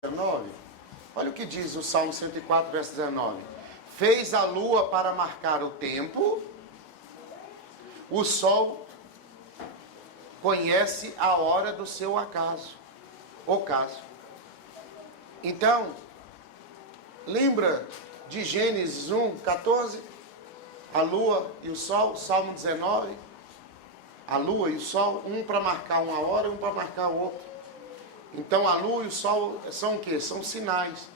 19. Olha o que diz o Salmo 104, verso 19. Fez a lua para marcar o tempo, o sol conhece a hora do seu ocaso. Então, lembra de Gênesis 1, 14? A lua e o sol, Salmo 19. A lua e o sol, um para marcar uma hora e um para marcar o outro. Então a lua e o sol são o quê? São sinais.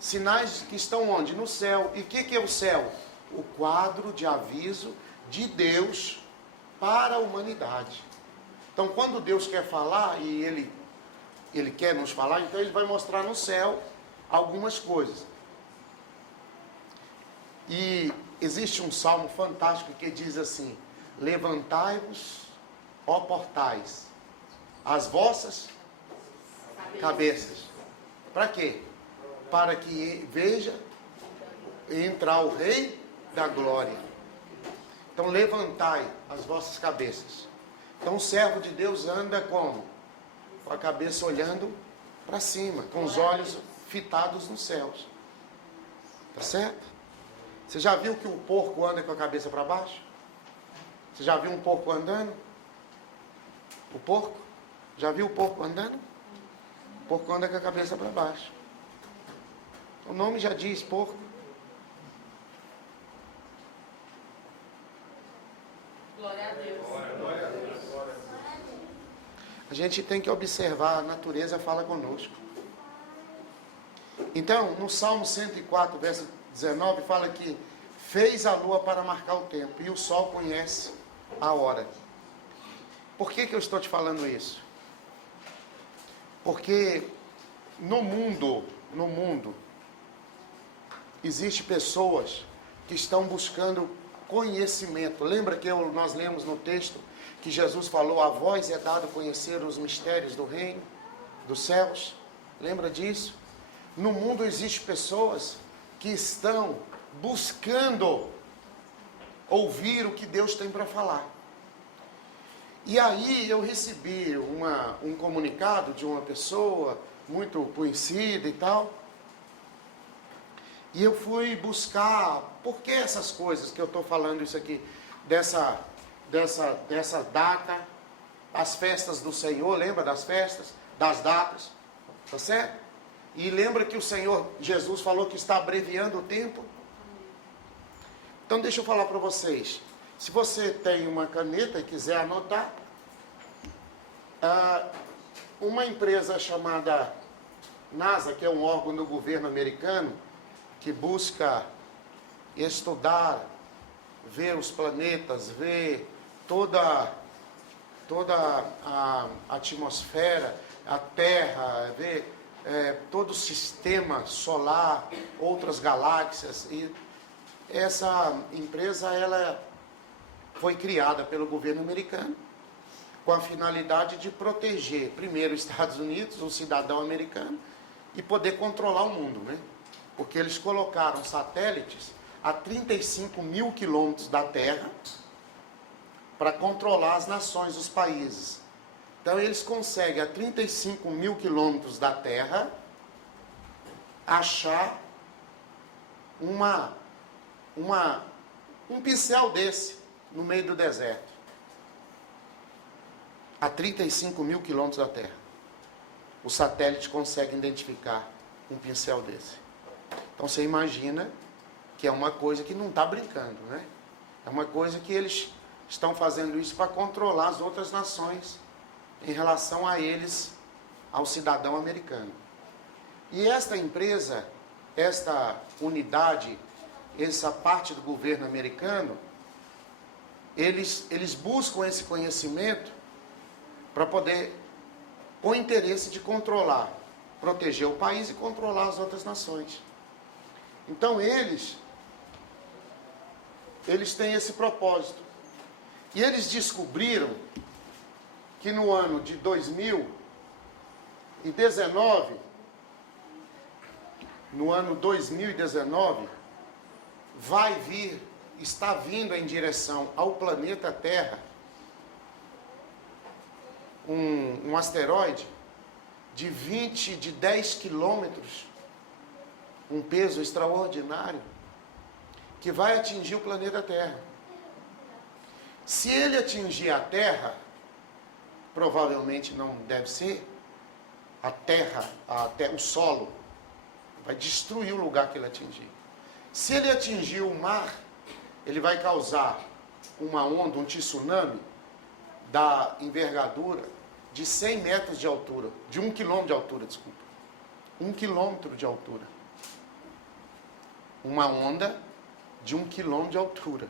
Sinais que estão onde? No céu. E o que é o céu? O quadro de aviso de Deus para a humanidade. Então quando Deus quer falar, e Ele quer nos falar, então Ele vai mostrar no céu algumas coisas. E existe um salmo fantástico que diz assim: levantai-vos, ó portais, as vossas cabeças. Para quê? Para que veja entrar o Rei da Glória. Então levantai as vossas cabeças. Então o servo de Deus anda como? Com a cabeça olhando para cima, com os olhos fitados nos céus. Tá certo? Você já viu que o porco anda com a cabeça para baixo? Você já viu um porco andando? O porco? Já viu o porco andando? O porco anda com a cabeça para baixo. O nome já diz porco. Glória a Deus. A gente tem que observar, a natureza fala conosco. Então, no Salmo 104, verso 19, fala que fez a lua para marcar o tempo, e o sol conhece a hora. Por que eu estou te falando isso? Porque no mundo, existem pessoas que estão buscando conhecimento. Lembra que nós lemos no texto que Jesus falou: a vós é dado conhecer os mistérios do reino, dos céus? Lembra disso? No mundo existem pessoas que estão buscando ouvir o que Deus tem para falar. E aí eu recebi um comunicado de uma pessoa muito conhecida e tal. E eu fui buscar, por que essas coisas que eu estou falando isso aqui, dessa data, as festas do Senhor, lembra das festas, das datas, tá certo? E lembra que o Senhor Jesus falou que está abreviando o tempo? Então deixa eu falar para vocês, se você tem uma caneta e quiser anotar, uma empresa chamada NASA, que é um órgão do governo americano, que busca estudar, ver os planetas, ver toda a atmosfera, a Terra, ver todo o sistema solar, outras galáxias. E essa empresa, ela foi criada pelo governo americano com a finalidade de proteger, primeiro, os Estados Unidos, o cidadão americano, e poder controlar o mundo, né? Porque eles colocaram satélites a 35 mil quilômetros da Terra para controlar as nações, os países. Então eles conseguem a 35 mil quilômetros da Terra achar um pincel desse no meio do deserto. A 35 mil quilômetros da Terra. O satélite consegue identificar um pincel desse. Então você imagina que é uma coisa que não está brincando, né? É uma coisa que eles estão fazendo isso para controlar as outras nações em relação a eles, ao cidadão americano. E esta empresa, esta unidade, essa parte do governo americano, eles buscam esse conhecimento para poder, com interesse de controlar, proteger o país e controlar as outras nações. Então eles têm esse propósito. E eles descobriram que no ano de 2019, está vindo em direção ao planeta Terra um asteroide de 20, de 10 quilômetros, um peso extraordinário, que vai atingir o planeta Terra. Se ele atingir a Terra, provavelmente não deve ser, a Terra, o solo, vai destruir o lugar que ele atingir. Se ele atingir o mar, ele vai causar uma onda, um tsunami, da envergadura de 100 metros de altura, de 1 quilômetro de altura, desculpa. 1 quilômetro de altura. Uma onda de 1 quilômetro de altura.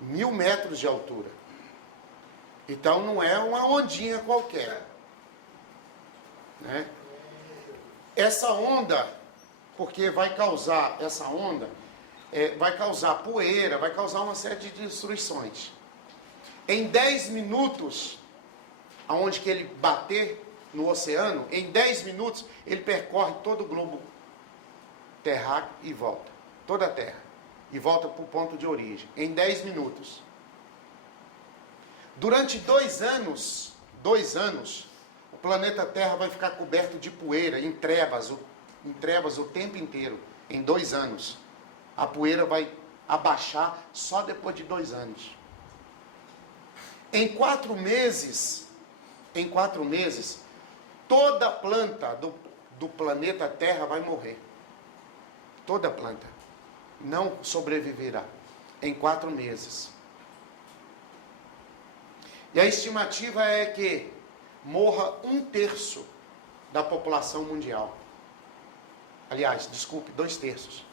1000 metros de altura. Então não é uma ondinha qualquer. Né? Essa onda, porque vai causar, essa onda, vai causar poeira, vai causar uma série de destruições. Em 10 minutos, aonde que ele bater no oceano, em 10 minutos, ele percorre todo o globo terráqueo e volta. Toda a Terra. E volta para o ponto de origem. Em 10 minutos. Durante 2 anos, o planeta Terra vai ficar coberto de poeira, em trevas o tempo inteiro. Em 2 anos. A poeira vai abaixar só depois de 2 anos. Em 4 meses, toda planta do planeta Terra vai morrer. Toda planta não sobreviverá. Em 4 meses. E a estimativa é que morra 1/3 da população mundial. Aliás, desculpe, 2/3.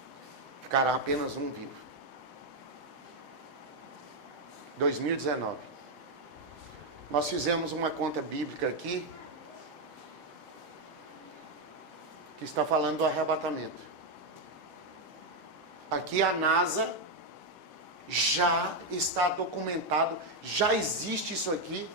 Ficará apenas 1 vivo. 2019. Nós fizemos uma conta bíblica aqui, que está falando do arrebatamento. Aqui a NASA já está documentado, já existe isso aqui.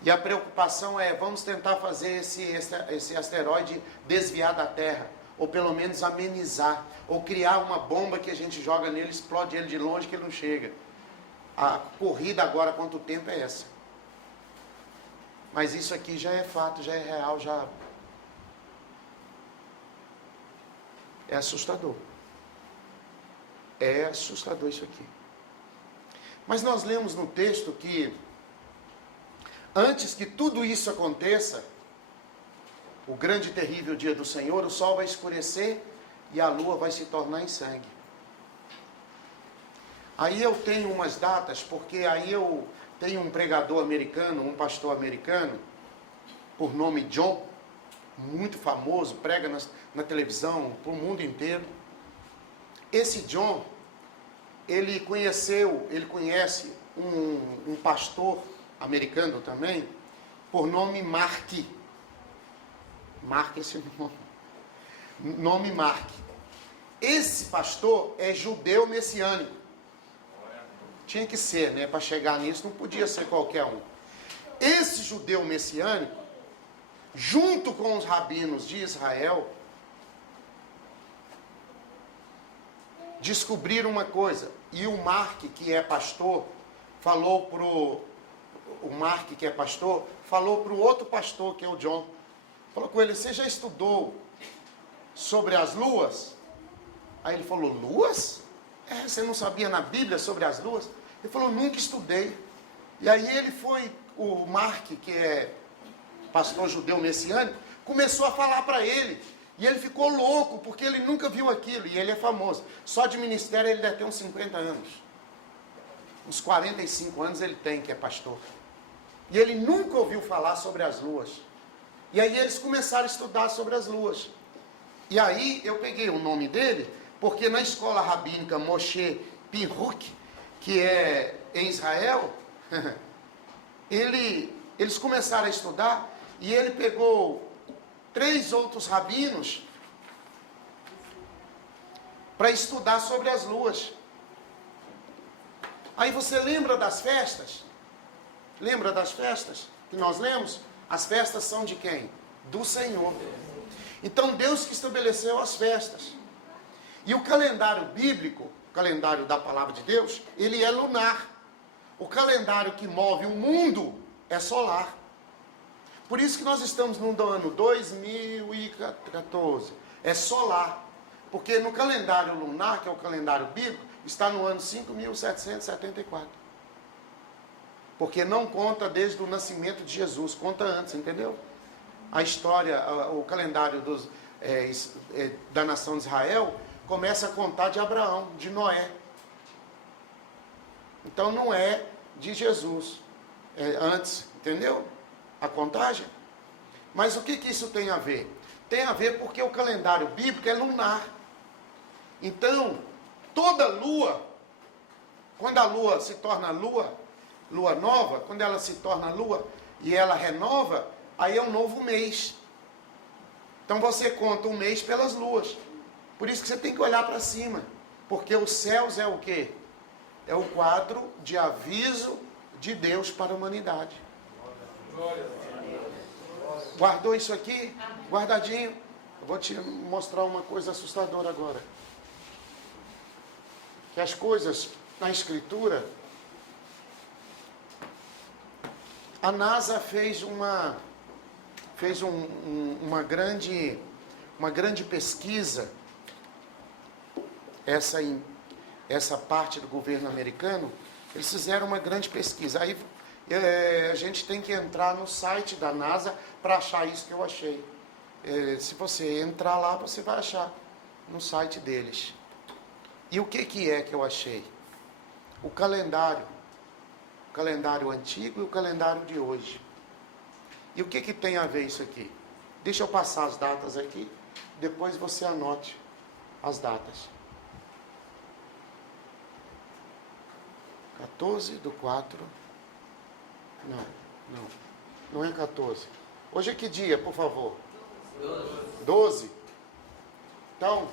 E a preocupação é, vamos tentar fazer esse asteroide desviar da Terra, ou pelo menos amenizar, ou criar uma bomba que a gente joga nele, explode ele de longe que ele não chega. A corrida agora, quanto tempo é essa? Mas isso aqui já é fato, já é real, já é assustador. É assustador isso aqui. Mas nós lemos no texto que antes que tudo isso aconteça, o grande e terrível dia do Senhor, o sol vai escurecer e a lua vai se tornar em sangue. Aí eu tenho umas datas, porque aí eu tenho um pregador americano, um pastor americano, por nome John, muito famoso, prega na televisão, para o mundo inteiro. Esse John, ele conhece um pastor americano também, por nome Mark. Mark esse nome. Nome Mark. Esse pastor é judeu messiânico. Tinha que ser, né? Para chegar nisso, não podia ser qualquer um. Esse judeu messiânico, junto com os rabinos de Israel, descobriram uma coisa. E o Mark, que é pastor, falou para o outro pastor, que é o John. Falou com ele, você já estudou sobre as luas? Aí ele falou, luas? Você não sabia na Bíblia sobre as luas? Ele falou, nunca estudei. E aí o Mark, que é pastor judeu messiânico, começou a falar para ele. E ele ficou louco, porque ele nunca viu aquilo. E ele é famoso. Só de ministério ele deve ter uns 50 anos. Uns 45 anos ele tem, que é pastor. E ele nunca ouviu falar sobre as luas. E aí eles começaram a estudar sobre as luas. E aí eu peguei o nome dele, porque na escola rabínica Moshe Pinhuk, que é em Israel, eles começaram a estudar, e ele pegou 3 outros rabinos para estudar sobre as luas. Aí você lembra das festas? Lembra das festas que nós lemos? As festas são de quem? Do Senhor. Então Deus que estabeleceu as festas. E o calendário bíblico, o calendário da palavra de Deus, ele é lunar. O calendário que move o mundo é solar. Por isso que nós estamos no ano 2014. É solar. Porque no calendário lunar, que é o calendário bíblico, está no ano 5.774. Porque não conta desde o nascimento de Jesus, conta antes, entendeu? A história, o calendário da nação de Israel começa a contar de Abraão, de Noé. Então não é de Jesus, é antes, entendeu? A contagem. Mas o que isso tem a ver? Tem a ver porque o calendário bíblico é lunar. Então, toda lua, quando a lua se torna lua nova, quando ela se torna lua e ela renova, aí é um novo mês. Então você conta um mês pelas luas. Por isso que você tem que olhar para cima. Porque os céus é o quê? É o quadro de aviso de Deus para a humanidade. Guardou isso aqui? Guardadinho? Eu vou te mostrar uma coisa assustadora agora. Que as coisas na Escritura... A NASA fez uma grande pesquisa, essa parte do governo americano, eles fizeram uma grande pesquisa. Aí a gente tem que entrar no site da NASA para achar isso que eu achei. Se você entrar lá, você vai achar no site deles. E o que é que eu achei? O calendário antigo e o calendário de hoje. E o que tem a ver isso aqui? Deixa eu passar as datas aqui, depois você anote as datas. 14/4. Não é 14. Hoje é que dia, por favor? 12. Então,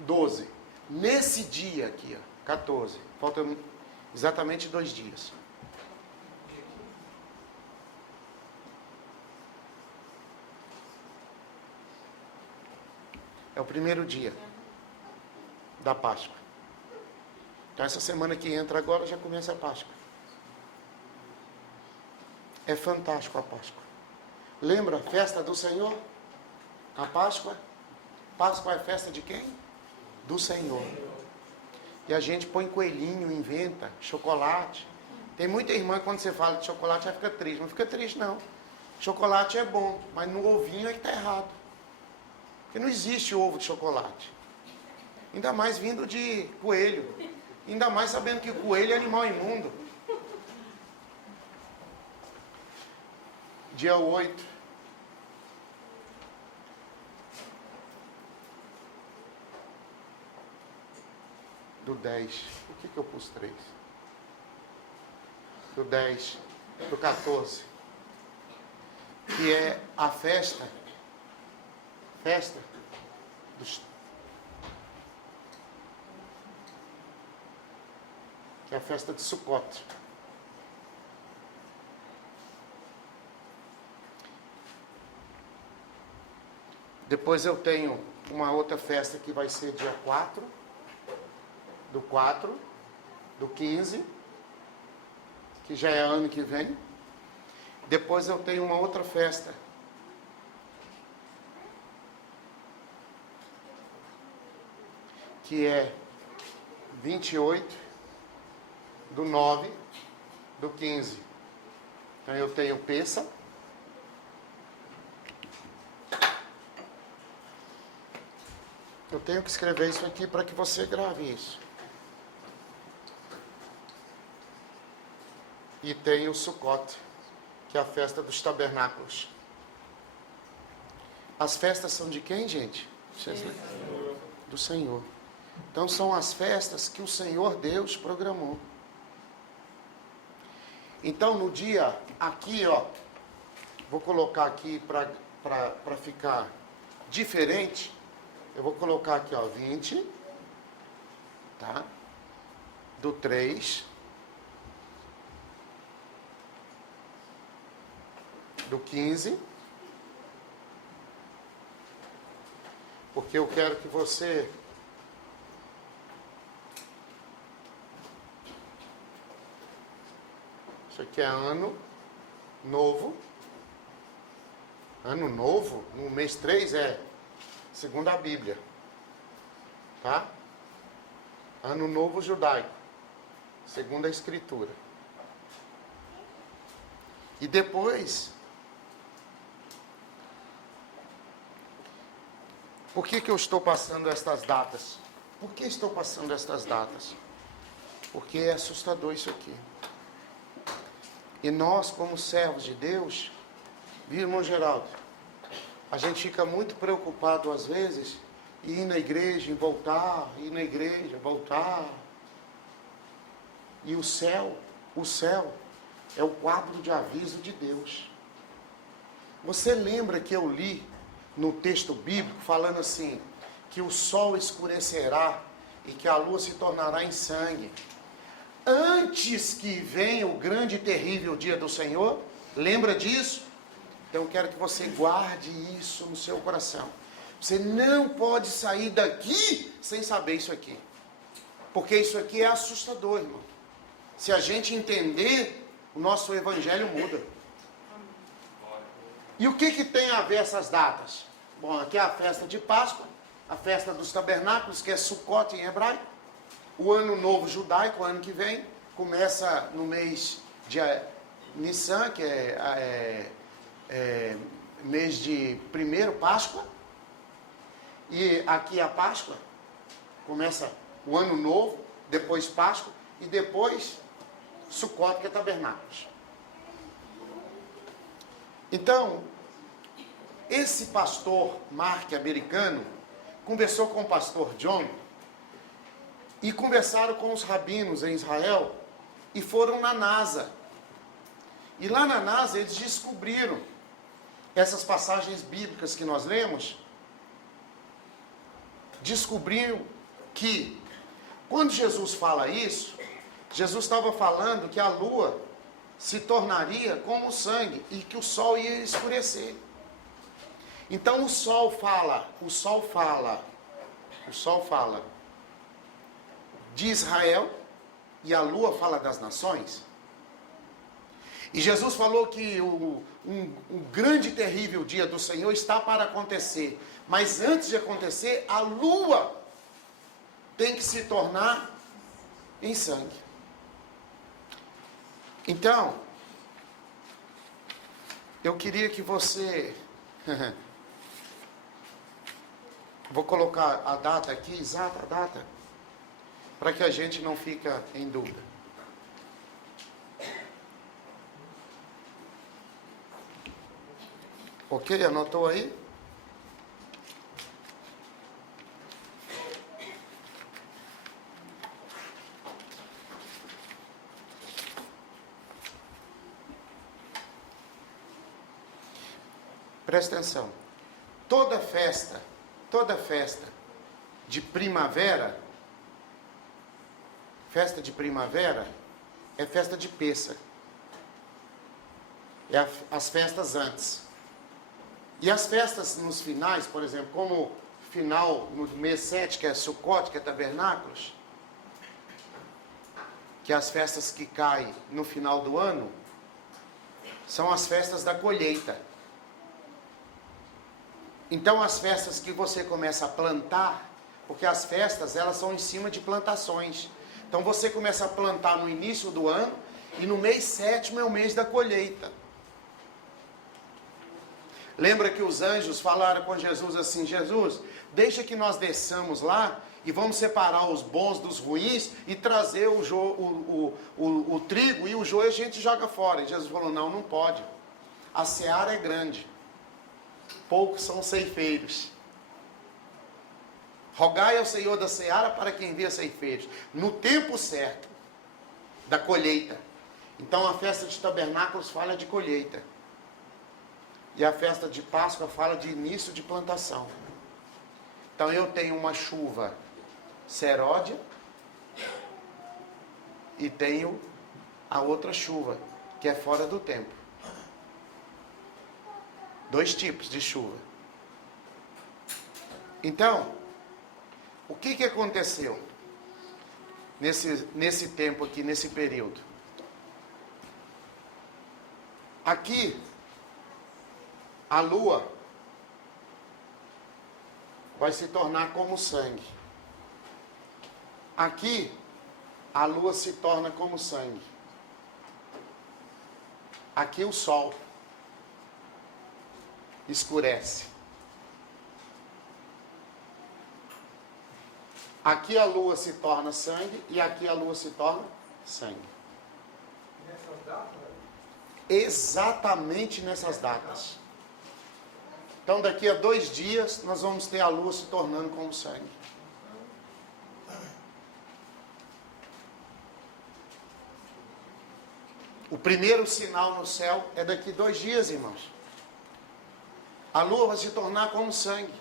12. Nesse dia aqui, ó, 14. Falta exatamente 2 dias. É o primeiro dia da Páscoa. Então essa semana que entra agora já começa a Páscoa. É fantástico a Páscoa. Lembra a festa do Senhor? A Páscoa? Páscoa é festa de quem? Do Senhor. E a gente põe coelhinho, inventa, chocolate. Tem muita irmã que quando você fala de chocolate, ela fica triste. Não fica triste não. Chocolate é bom, mas no ovinho é que está errado. Porque não existe ovo de chocolate. Ainda mais vindo de coelho. Ainda mais sabendo que coelho é animal imundo. Dia 8. Do 10. Por que eu pus 3? Do 10. Do 14. Que é a festa dos... que é a festa de Sukkot. Depois eu tenho uma outra festa que vai ser dia 4, do 4, do 15, que já é ano que vem. Depois eu tenho uma outra festa, que é 28, do 9, do 15. Então eu tenho Pêssah. Eu tenho que escrever isso aqui para que você grave isso. E tem o Sukkot, que é a festa dos tabernáculos. As festas são de quem, gente? Do Senhor. Então são as festas que o Senhor Deus programou. Então no dia, aqui ó, vou colocar aqui para ficar diferente. Eu vou colocar aqui, ó, 20, tá? Do 3, do 15, porque eu quero que você isso aqui é ano novo, Ano novo, no mês 3 é segundo a Bíblia. Tá? Ano novo judaico, segundo a Escritura. E depois, por que eu estou passando estas datas? Por que estou passando estas datas? Porque é assustador isso aqui. E nós, como servos de Deus, viu, irmão Geraldo? A gente fica muito preocupado às vezes em ir na igreja, em voltar, ir na igreja, voltar. E o céu é o quadro de aviso de Deus. Você lembra que eu li no texto bíblico falando assim, que o sol escurecerá e que a lua se tornará em sangue, antes que venha o grande e terrível dia do Senhor? Lembra disso? Então eu quero que você guarde isso no seu coração. Você não pode sair daqui sem saber isso aqui. Porque isso aqui é assustador, irmão. Se a gente entender, o nosso evangelho muda. E o que tem a ver essas datas? Bom, aqui é a festa de Páscoa, a festa dos tabernáculos, que é Sukkot em hebraico. O ano novo judaico, o ano que vem, começa no mês de Nissan, que é mês de primeiro, Páscoa. E aqui a Páscoa, começa o ano novo, depois Páscoa, e depois Sukkot, que é tabernáculos. Então, esse pastor Mark americano conversou com o pastor John e conversaram com os rabinos em Israel e foram na NASA. E lá na NASA eles descobriram essas passagens bíblicas que nós lemos, descobriram que quando Jesus fala isso, Jesus estava falando que a lua se tornaria como sangue e que o sol ia escurecer. Então o sol fala de Israel e a lua fala das nações. E Jesus falou que um grande e terrível dia do Senhor está para acontecer. Mas antes de acontecer, a lua tem que se tornar em sangue. Então, eu queria que você... Vou colocar a data aqui, exata a data, para que a gente não fique em dúvida. Ok? Anotou aí? Presta atenção. Toda festa de primavera, é festa de Pêssego. É as festas antes. E as festas nos finais, por exemplo, como final no mês 7, que é Sukkot, que é tabernáculos, que é as festas que caem no final do ano, são as festas da colheita. Então as festas que você começa a plantar, porque as festas elas são em cima de plantações. Então você começa a plantar no início do ano e no mês 7º é o mês da colheita. Lembra que os anjos falaram com Jesus assim, Jesus, deixa que nós desçamos lá e vamos separar os bons dos ruins e trazer o trigo e o joio a gente joga fora. E Jesus falou, não pode. A seara é grande. Poucos são ceifeiros. Rogai ao Senhor da seara para que envie ceifeiros. No tempo certo da colheita. Então a festa de tabernáculos fala de colheita. E a festa de Páscoa fala de início de plantação. Então eu tenho uma chuva seródia e tenho a outra chuva, que é fora do tempo. 2 tipos de chuva. Então, o que aconteceu nesse tempo aqui, nesse período? Aqui, a lua vai se tornar como sangue. Aqui, a lua se torna como sangue. Aqui o sol escurece. Aqui a lua se torna sangue e aqui a lua se torna sangue. Nessas datas? Exatamente nessas datas. Então daqui a 2 dias nós vamos ter a lua se tornando como sangue. O primeiro sinal no céu é daqui 2 dias, irmãos. A lua vai se tornar como sangue.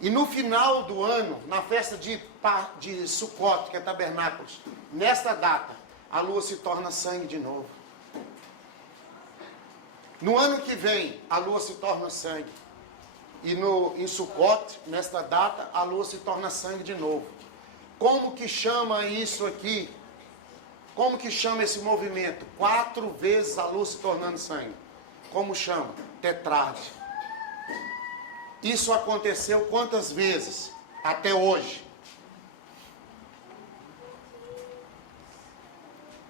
E no final do ano, na festa de Sukkot, que é tabernáculos, nesta data, a lua se torna sangue de novo. No ano que vem, a lua se torna sangue. E em Sukkot, nesta data, a lua se torna sangue de novo. Como que chama isso aqui? Como que chama esse movimento? 4 vezes a lua se tornando sangue. Como chama? Tetrade. Isso aconteceu quantas vezes? Até hoje.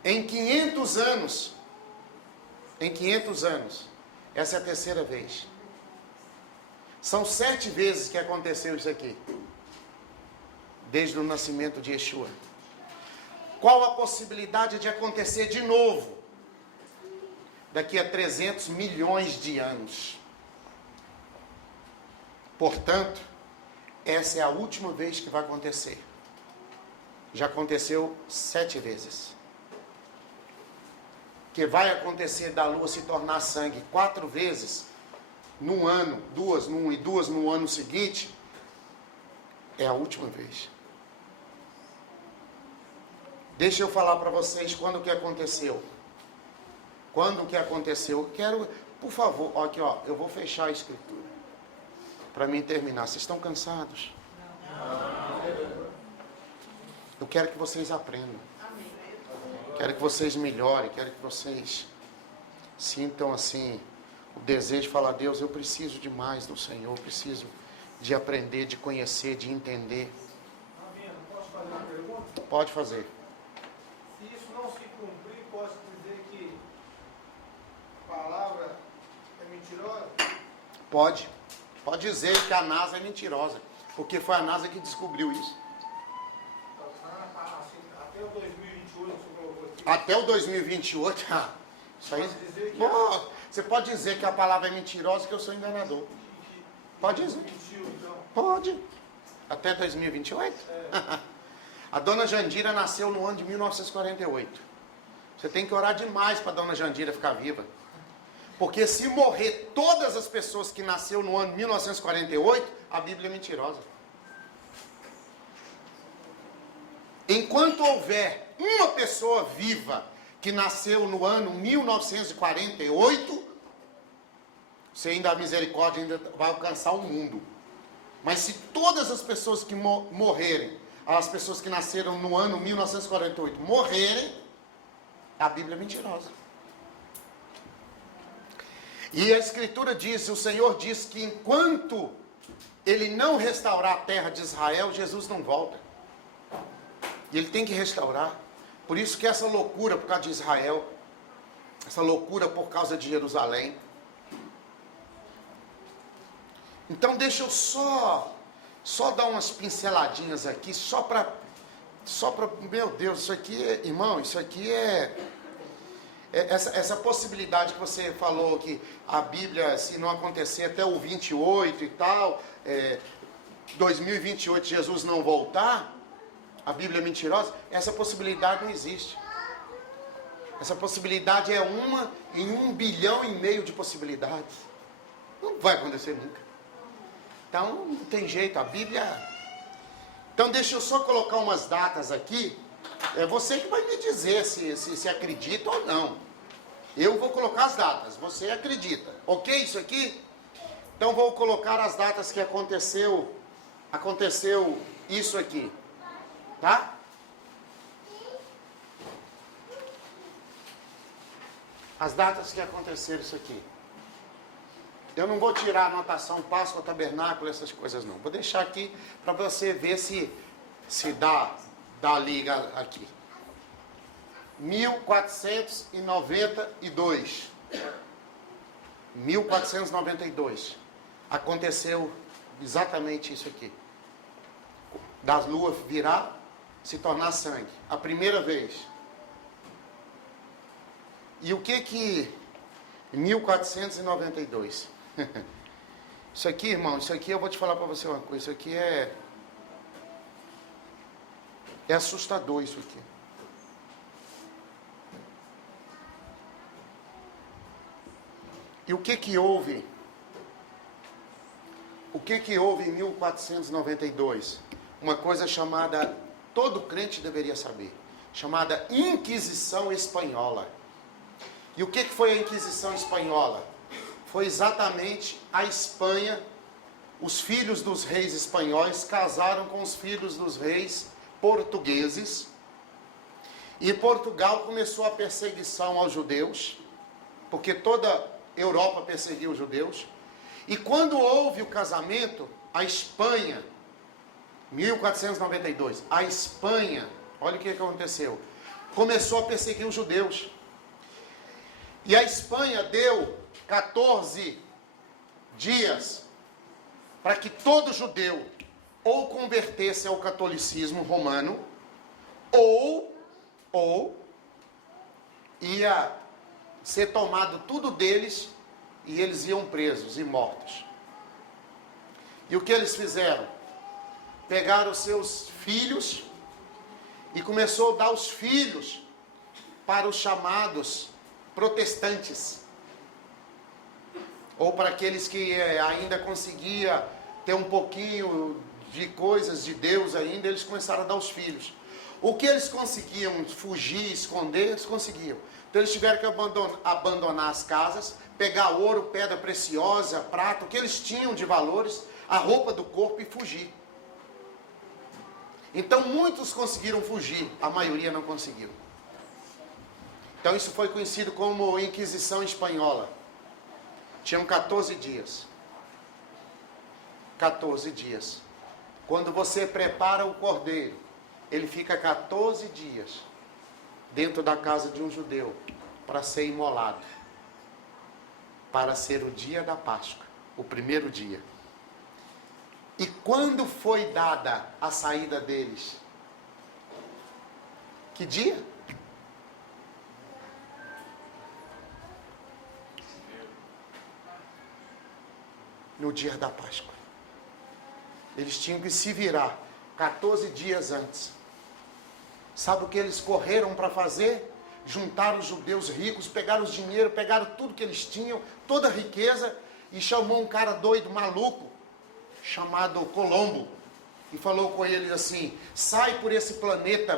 Em 500 anos, essa é a 3ª vez. São 7 vezes que aconteceu isso aqui. Desde o nascimento de Yeshua. Qual a possibilidade de acontecer de novo? Daqui a 300 milhões de anos. Portanto, essa é a última vez que vai acontecer. Já aconteceu 7 vezes. Que vai acontecer da lua se tornar sangue 4 vezes num ano, 2 num e 2 no ano seguinte, é a última vez. Deixa eu falar para vocês quando que aconteceu. Quando que aconteceu? Quero, por favor, aqui ó, eu vou fechar a escritura. Para mim terminar. Vocês estão cansados? Não. Eu quero que vocês aprendam. Quero que vocês melhorem. Quero que vocês sintam assim o desejo de falar: Deus, eu preciso de mais do Senhor. Eu preciso de aprender, de conhecer, de entender. Posso fazer uma pergunta? Pode fazer. Se isso não se cumprir, posso dizer que a palavra é mentirosa? Pode. Pode dizer que a NASA é mentirosa. Porque foi a NASA que descobriu isso. Até o 2028, você colocou aqui. Até o 2028, isso aí. Pô, você pode dizer que a palavra é mentirosa, que eu sou enganador. Pode dizer. Mentiu, então. Pode. Até 2028? A dona Jandira nasceu no ano de 1948. Você tem que orar demais para a dona Jandira ficar viva. Porque se morrer todas as pessoas que nasceram no ano 1948, a Bíblia é mentirosa. Enquanto houver uma pessoa viva que nasceu no ano 1948, você ainda, a misericórdia ainda vai alcançar o mundo. Mas se todas as pessoas que morrerem, as pessoas que nasceram no ano 1948 morrerem, a Bíblia é mentirosa. E a Escritura diz, o Senhor diz que enquanto Ele não restaurar a terra de Israel, Jesus não volta. E Ele tem que restaurar. Por isso que essa loucura por causa de Israel, essa loucura por causa de Jerusalém. Então deixa eu só dar umas pinceladinhas aqui, só para, meu Deus, isso aqui, irmão, isso aqui essa possibilidade que você falou que a Bíblia, se não acontecer até o 28 e tal, 2028 Jesus não voltar, a Bíblia é mentirosa, essa possibilidade não existe. Essa possibilidade é uma em 1,5 bilhão de possibilidades. Não vai acontecer nunca. Então, não tem jeito, a Bíblia... Então, deixa eu só colocar umas datas aqui. É você que vai me dizer se acredita ou não. Eu vou colocar as datas, você acredita. Ok isso aqui? Então, vou colocar as datas que aconteceu isso aqui. Tá? As datas que aconteceram isso aqui. Eu não vou tirar a anotação Páscoa, Tabernáculo, essas coisas não. Vou deixar aqui para você ver se dá liga aqui. 1492. 1492. Aconteceu exatamente isso aqui. Da lua virar, se tornar sangue. A primeira vez. E o que 1492? Isso aqui, irmão, isso aqui eu vou te falar para você uma coisa. Isso aqui é assustador isso aqui. E o que houve? O que houve em 1492? Uma coisa chamada, todo crente deveria saber, chamada Inquisição Espanhola. E o que foi a Inquisição Espanhola? Foi exatamente a Espanha, os filhos dos reis espanhóis casaram com os filhos dos reis portugueses, e Portugal começou a perseguição aos judeus, porque toda Europa perseguiu os judeus. E quando houve o casamento, a Espanha, 1492, a Espanha, olha o que aconteceu, começou a perseguir os judeus. E a Espanha deu 14 dias para que todo judeu ou convertesse ao catolicismo romano, ou ia ser tomado tudo deles e eles iam presos e mortos. E o que eles fizeram? Pegaram os seus filhos e começou a dar os filhos para os chamados protestantes, ou para aqueles que ainda conseguia ter um pouquinho de coisas de Deus ainda, eles começaram a dar os filhos. O que eles conseguiam fugir, esconder, eles conseguiam. Então eles tiveram que abandonar as casas, pegar ouro, pedra preciosa, prata, o que eles tinham de valores, a roupa do corpo e fugir. Então muitos conseguiram fugir, a maioria não conseguiu. Então isso foi conhecido como Inquisição Espanhola. Tinham 14 dias. 14 dias. Quando você prepara o cordeiro, ele fica 14 dias dentro da casa de um judeu para ser imolado. Para ser o dia da Páscoa, o primeiro dia. E quando foi dada a saída deles? Que dia? No dia da Páscoa. Eles tinham que se virar 14 dias antes. Sabe o que eles correram para fazer? Juntaram os judeus ricos, pegaram os dinheiro, pegaram tudo que eles tinham, toda a riqueza, e chamou um cara doido, maluco, chamado Colombo, e falou com eles assim: sai por esse planeta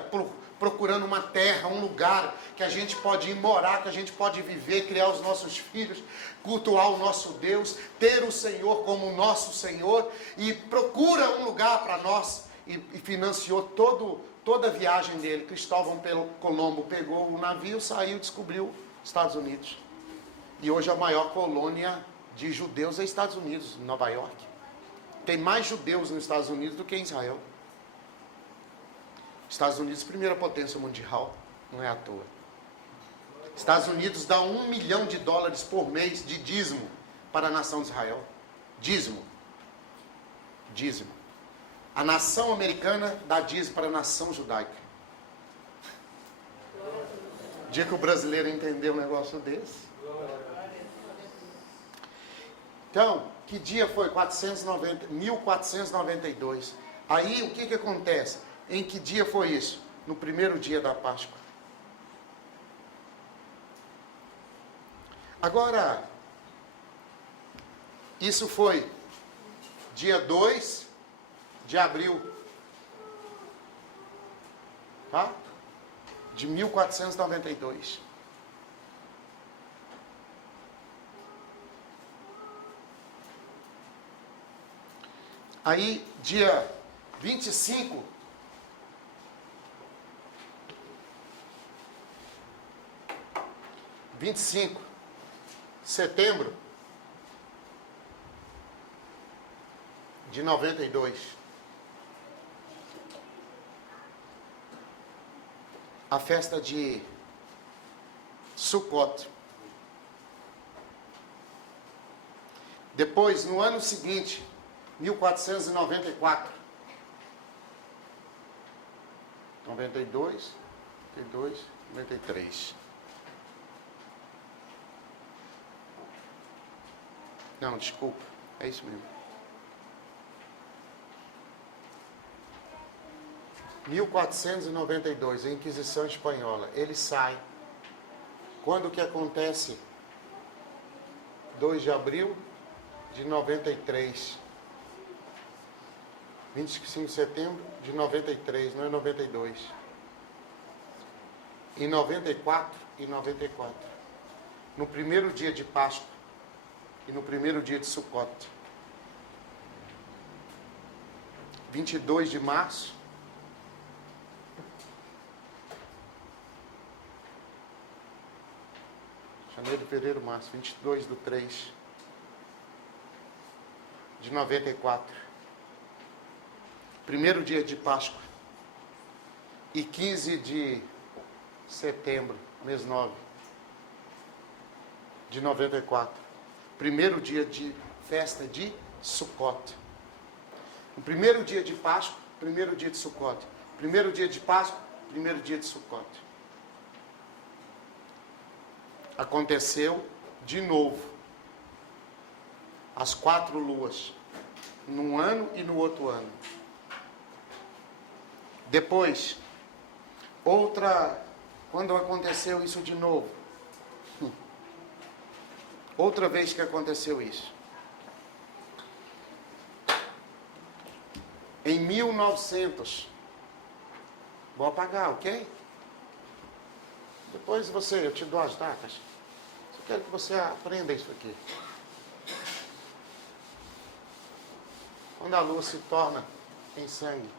procurando uma terra, um lugar que a gente pode ir morar, que a gente pode viver, criar os nossos filhos, cultuar o nosso Deus, ter o Senhor como nosso Senhor, e procura um lugar para nós. E financiou toda a viagem dele. Cristóvão Colombo pegou o navio, saiu, descobriu os Estados Unidos. E hoje a maior colônia de judeus é Estados Unidos, Nova York. Tem mais judeus nos Estados Unidos do que em Israel. Estados Unidos, primeira potência mundial, não é à toa. Estados Unidos dá $1 milhão por mês de dízimo para a nação de Israel. Dízimo. A nação americana dá dízimo para a nação judaica. O dia que o brasileiro entendeu um negócio desse. Então, que dia foi? 1492. Aí, o que acontece? Em que dia foi isso? No primeiro dia da Páscoa. Agora, isso foi dia 2 de abril, tá? De 1492. Aí, dia 25 de setembro de 92. A festa de Sukkot. Depois, no ano seguinte, 1494. 92, 92, 93. Não, desculpa, é isso mesmo. 1492, a Inquisição Espanhola. Ele sai. Quando que acontece? 2 de abril de 93. 25 de setembro de 93, não é 92. Em 94 e 94. No primeiro dia de Páscoa e no primeiro dia de Sukkot. 22 de março. Janeiro, fevereiro, março. 22 de 3 de 94. Primeiro dia de Páscoa. E 15 de setembro, mês 9 de 94. Primeiro dia de festa de Sukkot. O primeiro dia de Páscoa, primeiro dia de Sukkot. Primeiro dia de Páscoa, primeiro dia de Sukkot. Aconteceu de novo. As 4 luas. Num ano e no outro ano. Depois, quando aconteceu isso de novo? Outra vez que aconteceu isso. Em 1900. Vou apagar, ok? Depois eu te dou as datas. Só quero que você aprenda isso aqui. Quando a lua se torna em sangue.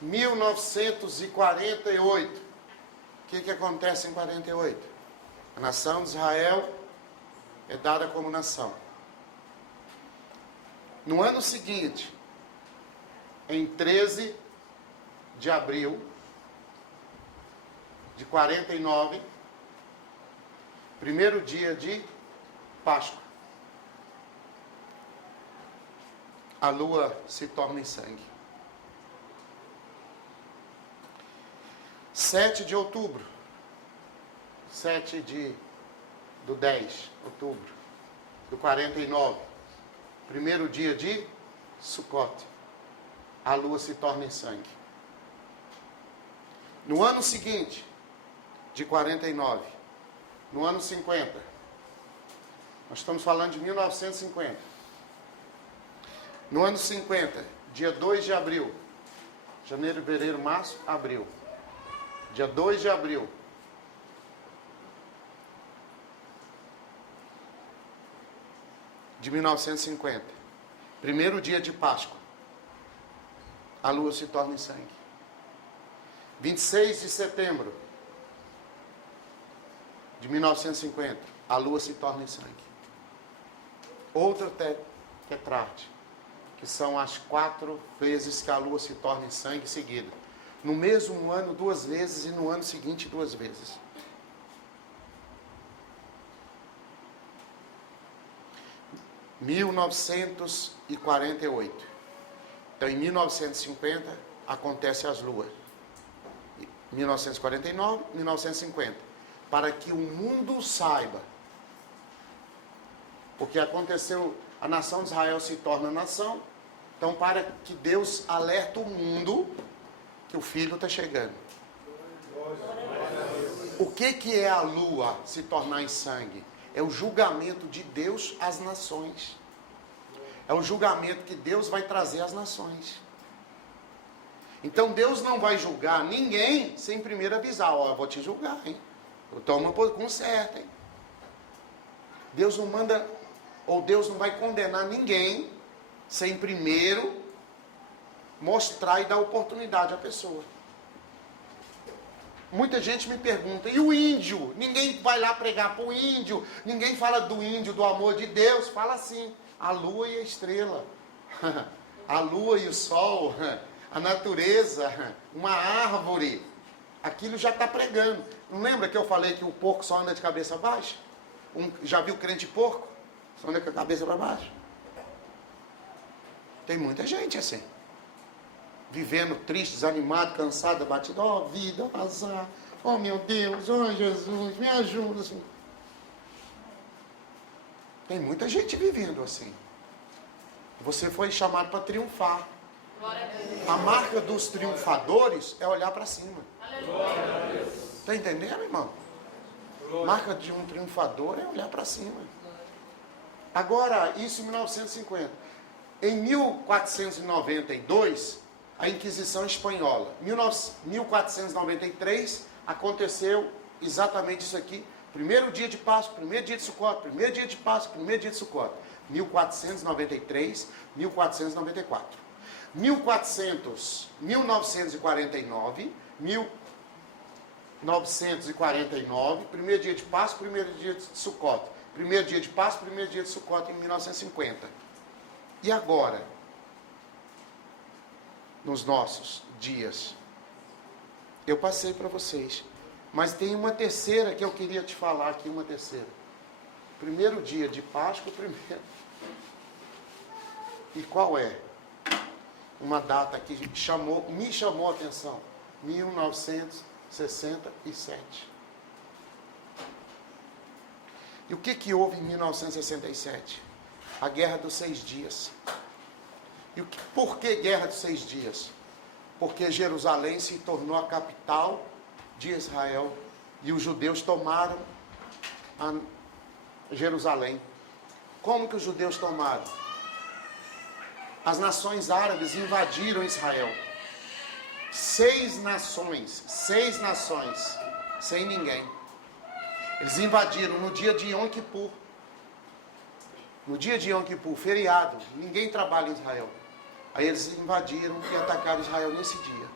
1948. O que acontece em 48? A nação de Israel é dada como nação. No ano seguinte, em 13 de abril de 49, primeiro dia de Páscoa, a lua se torna em sangue. 7 de outubro, 7 do 10, outubro, do 49, primeiro dia de Sukkot, a lua se torna em sangue. No ano seguinte, de 49, no ano 50, nós estamos falando de 1950. No ano 50, dia 2 de abril, janeiro, fevereiro, março, abril. Dia 2 de abril. De 1950. Primeiro dia de Páscoa. A lua se torna em sangue. 26 de setembro de 1950. A lua se torna em sangue. Outra tetrade. Que são as 4 vezes que a lua se torna em sangue seguida. No mesmo ano 2 vezes e no ano seguinte 2 vezes. Em 1948. Então em 1950 acontece as luas. 1949, 1950. Para que o mundo saiba. Porque aconteceu, a nação de Israel se torna nação. Então para que Deus alerta o mundo que o filho está chegando. O que é a lua se tornar em sangue? É o julgamento de Deus às nações. É o julgamento que Deus vai trazer às nações. Então Deus não vai julgar ninguém sem primeiro avisar. Ó, eu vou te julgar, hein? Toma com certo, hein? Deus não manda, ou Deus não vai condenar ninguém sem primeiro mostrar e dar oportunidade à pessoa. Muita gente me pergunta, e o índio? Ninguém vai lá pregar para o índio, ninguém fala do índio, do amor de Deus. Fala assim, a lua e a estrela. a lua e o sol, a natureza, uma árvore. Aquilo já está pregando. Não lembra que eu falei que o porco só anda de cabeça baixa? Já viu crente porco? Só anda com a cabeça para baixo. Tem muita gente assim. Vivendo triste, desanimado, cansado, batido. Ó vida, ó azar. Oh meu Deus, oh Jesus, me ajuda. Assim. Tem muita gente vivendo assim. Você foi chamado para triunfar. A marca dos triunfadores é olhar para cima. Está entendendo, irmão? A marca de um triunfador é olhar para cima. Agora, isso em 1950. Em 1492, a Inquisição Espanhola. 1493, aconteceu exatamente isso aqui. Primeiro dia de Páscoa, primeiro dia de Sucote, primeiro dia de Páscoa, primeiro dia de Sucote. 1493, 1494. 1949, 1949, primeiro dia de Páscoa, primeiro dia de Sucote. Primeiro dia de Páscoa, primeiro dia de Sucote em 1950. E agora, nos nossos dias, eu passei para vocês, mas tem uma terceira que eu queria te falar aqui, uma terceira. Primeiro dia de Páscoa, primeiro. E qual é? Uma data que me chamou a atenção. 1967. E o que houve em 1967? A Guerra dos 6 Dias. E por que Guerra dos 6 Dias? Porque Jerusalém se tornou a capital de Israel. E os judeus tomaram Jerusalém. Como que os judeus tomaram? As nações árabes invadiram Israel. 6 nações, sem ninguém. Eles invadiram no dia de Yom Kippur. No dia de Yom Kippur, feriado, ninguém trabalha em Israel. Aí eles invadiram e atacaram Israel nesse dia.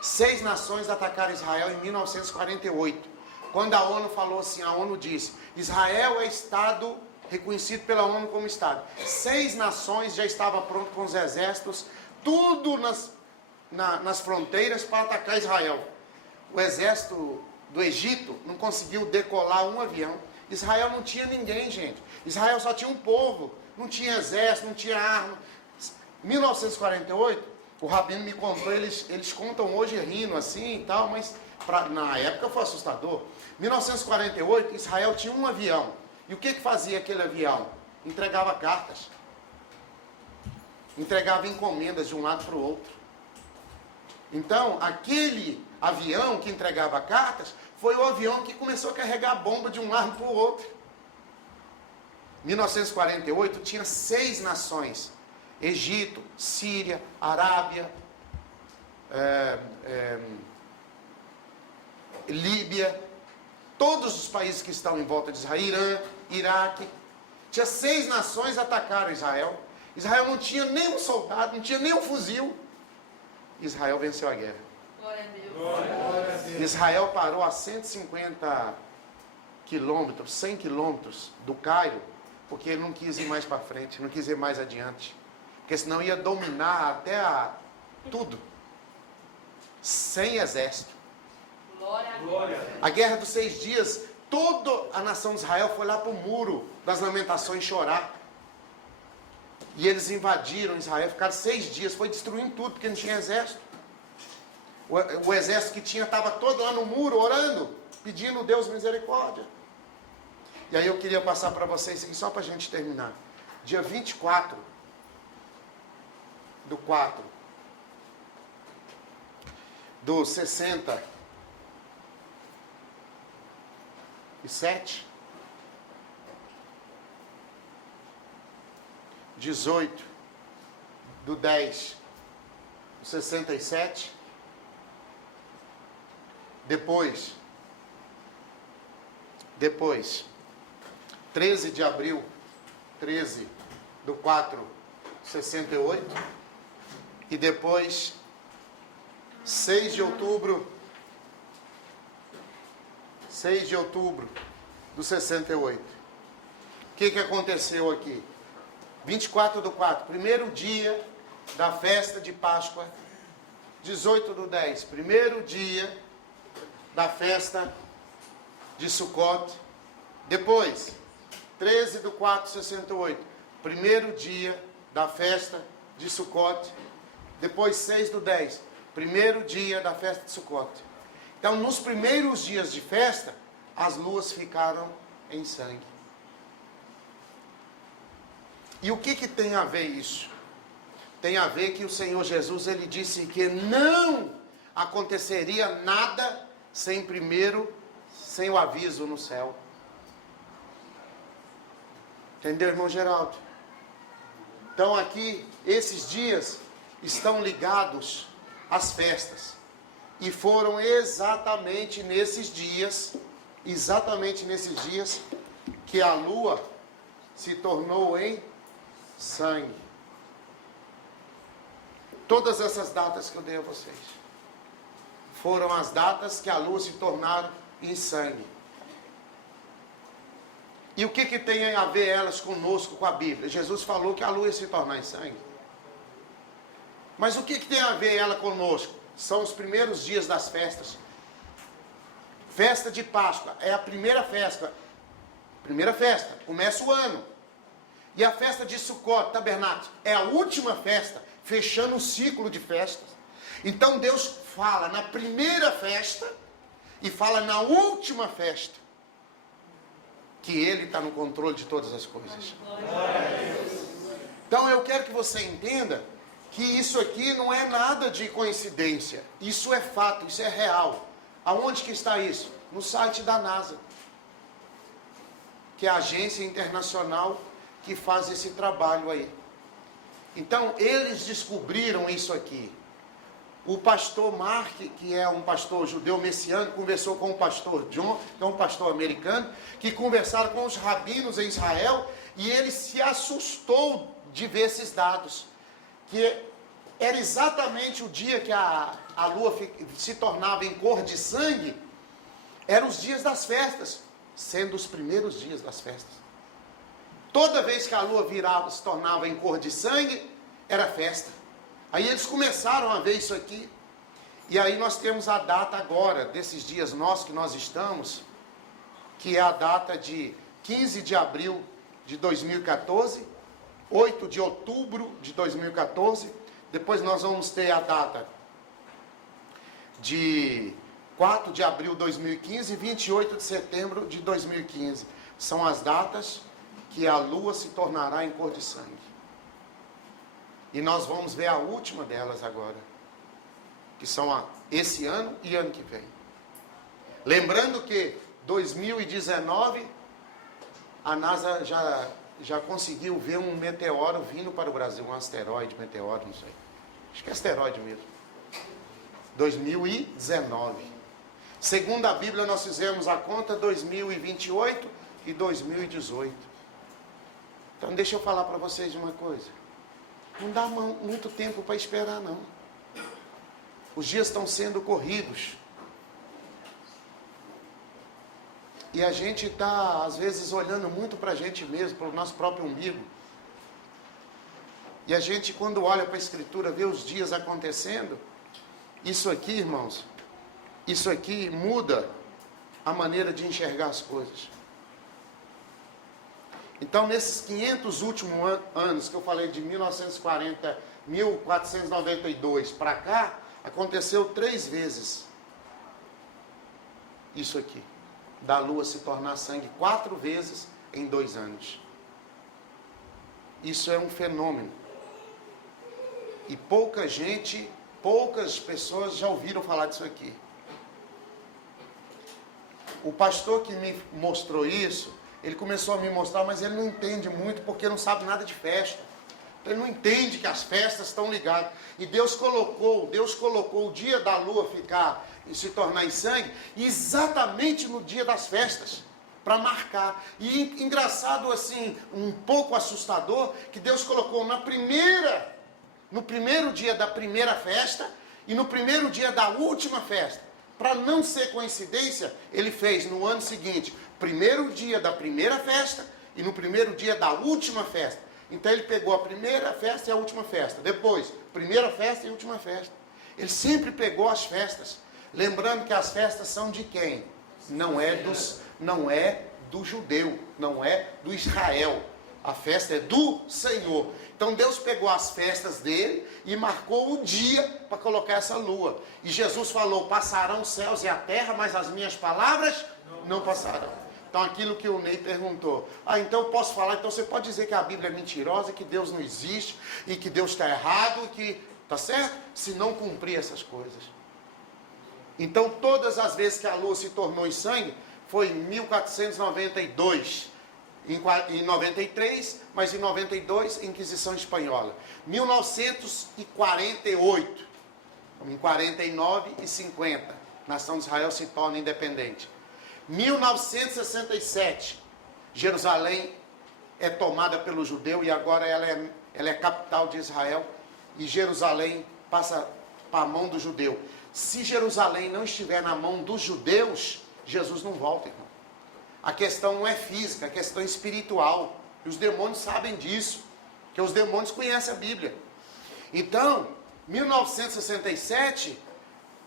6 nações atacaram Israel em 1948. Quando a ONU falou assim, a ONU disse, Israel é Estado reconhecido pela ONU como Estado. 6 nações já estavam prontas com os exércitos, tudo nas fronteiras para atacar Israel. O exército do Egito não conseguiu decolar um avião. Israel não tinha ninguém, gente. Israel só tinha um povo, não tinha exército, não tinha arma. 1948, o rabino me contou, eles contam hoje rindo assim e tal, mas na época foi assustador. 1948, Israel tinha um avião. E o que fazia aquele avião? Entregava cartas. Entregava encomendas de um lado para o outro. Então, aquele avião que entregava cartas foi o avião que começou a carregar bomba de um lado para o outro. 1948 tinha 6 nações: Egito, Síria, Arábia, Líbia, todos os países que estão em volta de Israel, Irã, Iraque. Tinha 6 nações atacaram Israel. Israel não tinha nem um soldado, não tinha nem um fuzil. Israel venceu a guerra. Glória a Deus. Glória a Deus. Israel parou a 150 quilômetros, 100 quilômetros do Cairo, porque ele não quis ir mais para frente, não quis ir mais adiante. Porque senão ia dominar até tudo. Sem exército. Glória a Glória a Deus. Deus. A guerra dos 6 dias, toda a nação de Israel foi lá para o muro das lamentações chorar. E eles invadiram Israel, ficaram 6 dias, foi destruindo tudo, porque não tinha exército. O exército que tinha estava todo lá no muro, orando, pedindo Deus misericórdia. E aí eu queria passar para vocês aqui, só para a gente terminar. Dia 24 do 4 do 67, 18 do 10 do 67, depois 13 de abril, 13 do 4 de 68, e depois 6 de outubro do 68. O que aconteceu aqui? 24/4, primeiro dia da festa de Páscoa. 18/10, primeiro dia da festa de Sucote. Depois, 13/4/68, primeiro dia da festa de Sucote. Depois, 6/10, primeiro dia da festa de Sucote. Então, nos primeiros dias de festa, as luas ficaram em sangue. E o que tem a ver isso? Tem a ver que o Senhor Jesus, ele disse que não aconteceria nada sem o aviso no céu. Entendeu, irmão Geraldo? Então aqui, esses dias estão ligados às festas. E foram exatamente nesses dias que a lua se tornou em sangue. Todas essas datas que eu dei a vocês foram as datas que a lua se tornaram em sangue. E o que tem a ver elas conosco, com a Bíblia? Jesus falou que a lua ia se tornar em sangue. Mas o que tem a ver ela conosco? São os primeiros dias das festas. Festa de Páscoa é a primeira festa. Primeira festa, começa o ano. E a festa de Sucote, tabernáculo, é a última festa, fechando o ciclo de festas. Então Deus fala na primeira festa e fala na última festa que Ele está no controle de todas as coisas. Então eu quero que você entenda que isso aqui não é nada de coincidência. Isso é fato, isso é real. Aonde que está isso? No site da NASA, que é a agência internacional que faz esse trabalho aí. Então, eles descobriram isso aqui. O pastor Mark, que é um pastor judeu messiânico, conversou com o pastor John, que é um pastor americano, que conversaram com os rabinos em Israel, e ele se assustou de ver esses dados. Que era exatamente o dia que a lua se tornava em cor de sangue, eram os dias das festas, sendo os primeiros dias das festas. Toda vez que a lua virava, se tornava em cor de sangue, era festa. Aí eles começaram a ver isso aqui. E aí nós temos a data agora, desses dias nossos que nós estamos, que é a data de 15 de abril de 2014, 8 de outubro de 2014. Depois nós vamos ter a data de 4 de abril de 2015 e 28 de setembro de 2015. São as datas que a lua se tornará em cor de sangue. E nós vamos ver a última delas agora, que são esse ano e ano que vem. Lembrando que 2019 a NASA já conseguiu ver um meteoro vindo para o Brasil, um asteroide, meteoro, não sei. Acho que é asteroide mesmo. 2019. Segundo a Bíblia, nós fizemos a conta 2028 e 2018. Então deixa eu falar para vocês uma coisa. Não dá muito tempo para esperar, não. Os dias estão sendo corridos. E a gente está, às vezes, olhando muito para a gente mesmo, para o nosso próprio umbigo. E a gente, quando olha para a Escritura, vê os dias acontecendo. Isso aqui, irmãos, isso aqui muda a maneira de enxergar as coisas. Então, nesses 500 últimos anos que eu falei, de 1492 para cá, aconteceu 3 vezes isso aqui. Da lua se tornar sangue 4 vezes em 2 anos. Isso é um fenômeno. E poucas pessoas já ouviram falar disso aqui. O pastor que me mostrou isso, ele começou a me mostrar, mas ele não entende muito, porque não sabe nada de festa. Então ele não entende que as festas estão ligadas. E Deus colocou o dia da lua ficar e se tornar em sangue, exatamente no dia das festas, para marcar. E engraçado assim, um pouco assustador, que Deus colocou no primeiro dia da primeira festa e no primeiro dia da última festa. Para não ser coincidência, ele fez no ano seguinte, primeiro dia da primeira festa e no primeiro dia da última festa. Então ele pegou a primeira festa e a última festa. Depois, primeira festa e última festa. Ele sempre pegou as festas. Lembrando que as festas são de quem? Não é do judeu, não é do Israel. A festa é do Senhor. Então Deus pegou as festas dele e marcou o dia para colocar essa lua. E Jesus falou: passarão os céus e a terra, mas as minhas palavras não passarão. Então aquilo que o Ney perguntou: então eu posso falar, então você pode dizer que a Bíblia é mentirosa, que Deus não existe, e que Deus está errado, que está certo? Se não cumprir essas coisas. Então todas as vezes que a lua se tornou em sangue, foi em 1492, em 93, mas em 92, Inquisição Espanhola. 1948, em 49 e 50, nação de Israel se torna independente. 1967, Jerusalém é tomada pelo judeu e agora ela é capital de Israel, e Jerusalém passa para a mão do judeu. Se Jerusalém não estiver na mão dos judeus, Jesus não volta, irmão. A questão não é física, a questão é espiritual. E os demônios sabem disso, porque os demônios conhecem a Bíblia. Então, 1967,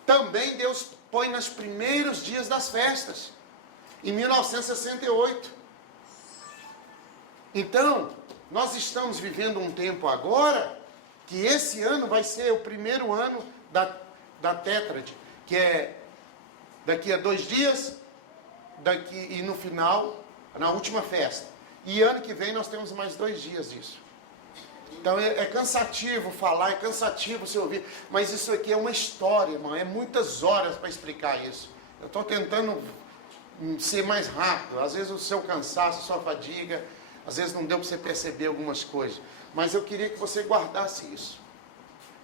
também Deus põe nos primeiros dias das festas. Em 1968. Então, nós estamos vivendo um tempo agora, que esse ano vai ser o primeiro ano da Tétrade, que é daqui a 2 dias, e no final, na última festa. E ano que vem nós temos mais 2 dias disso. Então é cansativo falar, é cansativo se ouvir, mas isso aqui é uma história, irmão, é muitas horas para explicar isso. Eu estou tentando ser mais rápido, às vezes o seu cansaço, a sua fadiga, às vezes não deu para você perceber algumas coisas, mas eu queria que você guardasse isso.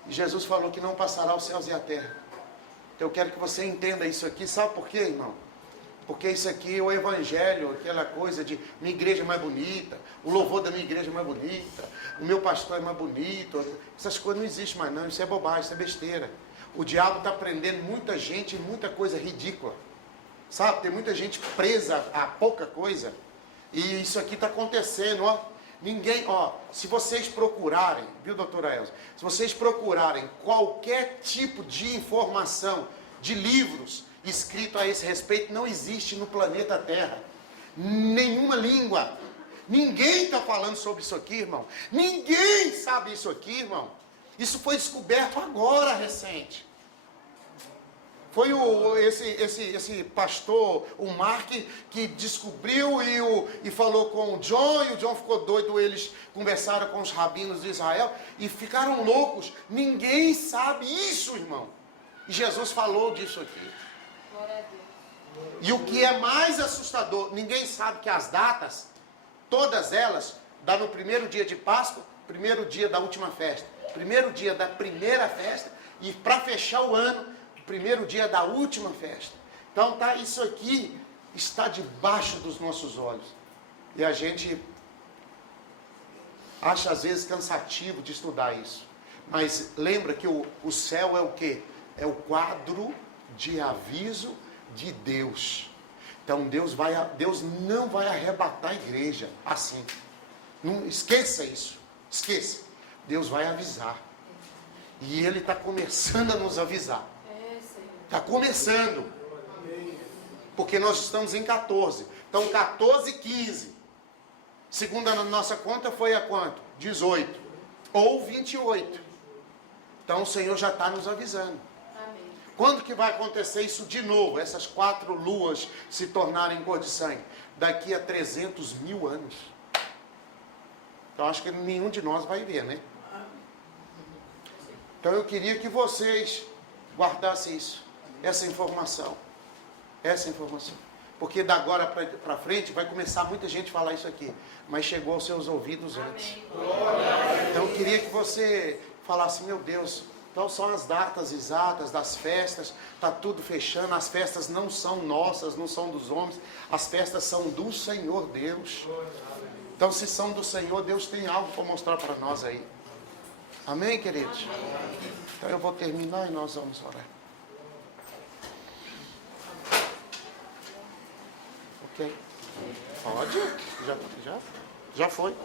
E Jesus falou que não passará os céus e a terra. Então eu quero que você entenda isso aqui, sabe por quê, irmão? Porque isso aqui é o evangelho, aquela coisa de minha igreja é mais bonita, o louvor da minha igreja é mais bonita, o meu pastor é mais bonito, essas coisas não existem mais não, isso é bobagem, isso é besteira. O diabo está prendendo muita gente em muita coisa ridícula, sabe? Tem muita gente presa a pouca coisa, e isso aqui está acontecendo, ó. Ninguém, ó, se vocês procurarem, viu, doutora Elza? Se vocês procurarem qualquer tipo de informação, de livros, escrito a esse respeito, não existe no planeta Terra. Nenhuma língua. Ninguém está falando sobre isso aqui, irmão. Ninguém sabe isso aqui, irmão. Isso foi descoberto agora, recente. Foi esse pastor, o Mark, que descobriu e falou com o John, e o John ficou doido, eles conversaram com os rabinos de Israel e ficaram loucos. Ninguém sabe isso, irmão. E Jesus falou disso aqui. E o que é mais assustador, ninguém sabe que as datas, todas elas, dá no primeiro dia de Páscoa, primeiro dia da última festa, primeiro dia da primeira festa, e para fechar o ano, primeiro dia da última festa. Então tá, isso aqui está debaixo dos nossos olhos. E a gente acha às vezes cansativo de estudar isso. Mas lembra que o céu é o quê? É o quadro de aviso de Deus. Então Deus não vai arrebatar a igreja assim. Não, esqueça isso. Esqueça. Deus vai avisar. E Ele está começando a nos avisar. Está começando. Porque nós estamos em 14. Então 14 e 15. Segundo a nossa conta foi a quanto? 18. Ou 28. Então o Senhor já está nos avisando. Amém. Quando que vai acontecer isso de novo? Essas 4 luas se tornarem cor de sangue? Daqui a 300 mil anos. Então acho que nenhum de nós vai ver, né? Então eu queria que vocês guardassem isso. Essa informação. Porque da agora para frente vai começar muita gente a falar isso aqui. Mas chegou aos seus ouvidos antes. Então eu queria que você falasse, meu Deus, então são as datas exatas das festas, está tudo fechando, as festas não são nossas, não são dos homens, as festas são do Senhor Deus. Então se são do Senhor, Deus tem algo para mostrar para nós aí. Amém, queridos? Então eu vou terminar e nós vamos orar. Ok? Pode? Já foi.